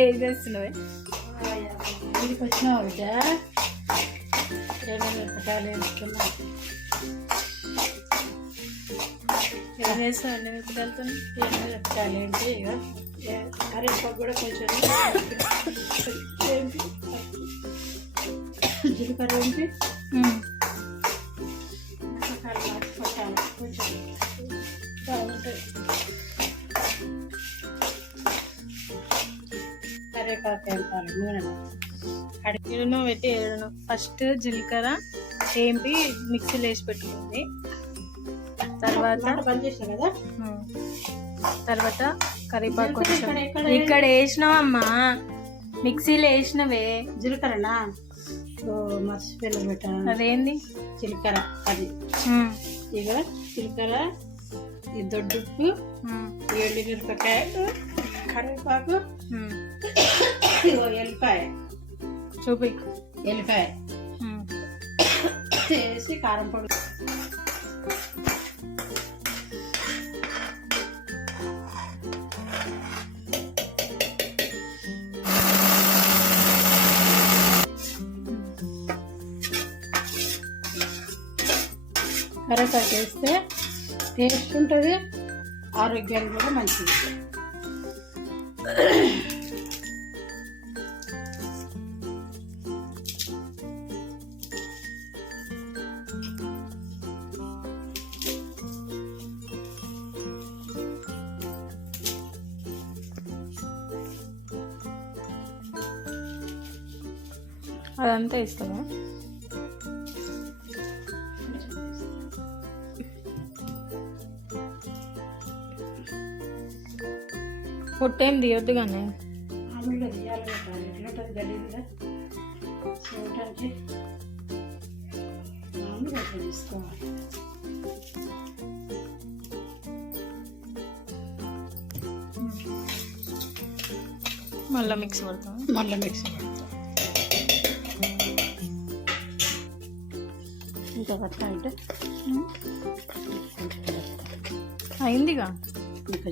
ఏం చేస్తున్నావే? ఇంటికి వచ్చినావు బిడ్డ. మిరపకాయలు వేసుకున్నా. ఏం చేస్తావు? అన్ని మిరపకాయలతో మిరపకాయలు ఏంటి ఇక కరివేపాకు కూడా కొంచెం ఏంటి జీలకర్ర ఏంటి మిరపకాయలు పట్టాలి కొంచెం బాగుంటుంది. కరివేపాకు వేపాలి నూనె ఎడను పెట్టి ఎడను. ఫస్ట్ జీలకర్ర ఏంపి మిక్సీలో వేసి పెట్టుకుంది. తర్వాత కరివేపాకు కొంచెం ఇక్కడ వేసినావమ్మా, మిక్సీలో వేసినవే. జీలకర్రనా? మర్చిపోయిన పెట్ట. అదేంది జీలకర్ర? అది ఇక జీలకర్ర, ఈ దొడ్డుప్పు, ఎండు మిరపకాయలు, కరివేపాకు, ఎల్లిపాయ చూపి, ఎల్లిపాయ వేసి కారం పొడి కరివేపాకు వేస్తే టేస్ట్ ఉంటుంది, ఆరోగ్యానికి కూడా మంచిది. అదంతా ఇస్తావా? పొట్టేం తీయొద్దు కానీ మామూలుగా తీయాలి పెట్టాలి. ఎట్లుంటుంది గడ్డిగా చూడటానికి మామూలుగా తీసుకోవాలి. మళ్ళీ మిక్స్ పడతాం. మళ్ళీ మిక్స్ పడతాం. ఇంకా పట్టా అంటే అయిందిగా. ఇంకా